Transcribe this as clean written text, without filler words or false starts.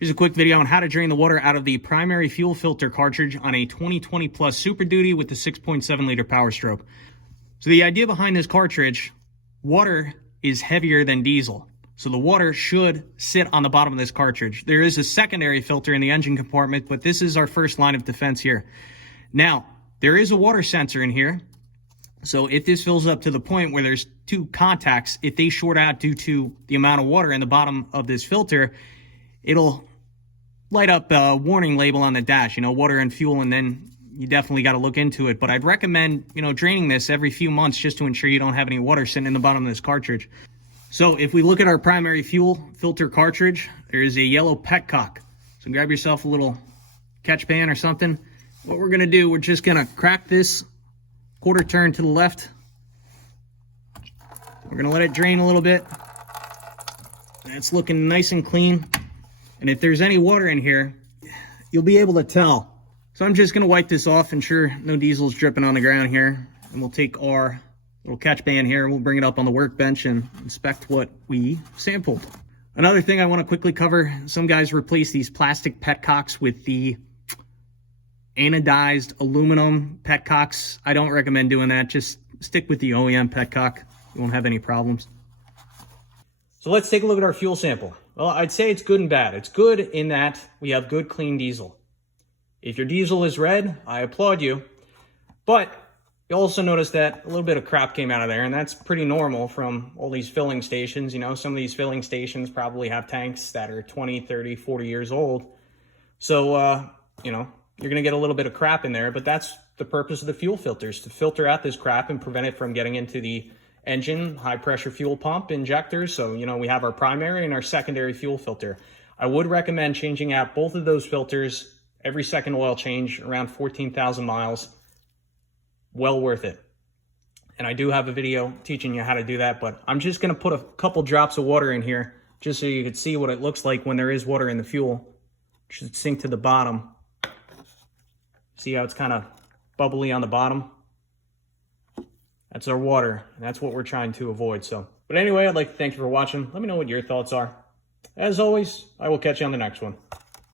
Here's a quick video on how to drain the water out of the primary fuel filter cartridge on a 2020 Plus Super Duty with the 6.7 liter Powerstroke. So the idea behind this cartridge, water is heavier than diesel. So the water should sit on the bottom of this cartridge. There is a secondary filter in the engine compartment, but this is our first line of defense here. Now, there is a water sensor in here. So if this fills up to the point where there's two contacts, if they short out due to the amount of water in the bottom of this filter, it'll light up a warning label on the dash, water and fuel, and then you definitely got to look into it. But I'd recommend, draining this every few months just to ensure you don't have any water sitting in the bottom of this cartridge. So if we look at our primary fuel filter cartridge, there is a yellow petcock. So grab yourself a little catch pan or something. What we're going to do, we're just going to crack this quarter turn to the left. We're going to let it drain a little bit. It's looking nice and clean. And if there's any water in here, you'll be able to tell. So I'm just going to wipe this off, ensure no diesel's dripping on the ground here. And we'll take our little catch pan here, and we'll bring it up on the workbench and inspect what we sampled. Another thing I want to quickly cover, some guys replace these plastic petcocks with the anodized aluminum petcocks. I don't recommend doing that. Just stick with the OEM petcock. You won't have any problems. So let's take a look at our fuel sample. Well, I'd say it's good and bad. It's good in that we have good, clean diesel. If your diesel is red, I applaud you. But you also notice that a little bit of crap came out of there, and that's pretty normal from all these filling stations. Some of these filling stations probably have tanks that are 20, 30, 40 years old. So, you're going to get a little bit of crap in there, but that's the purpose of the fuel filters, to filter out this crap and prevent it from getting into the engine, high pressure fuel pump, injectors. So, we have our primary and our secondary fuel filter. I would recommend changing out both of those filters every second oil change, around 14,000 miles. Well worth it. And I do have a video teaching you how to do that, but I'm just going to put a couple drops of water in here just so you can see what it looks like when there is water in the fuel. It should sink to the bottom. See how it's kind of bubbly on the bottom? That's our water, and that's what we're trying to avoid. But anyway, I'd like to thank you for watching. Let me know what your thoughts are. As always, I will catch you on the next one.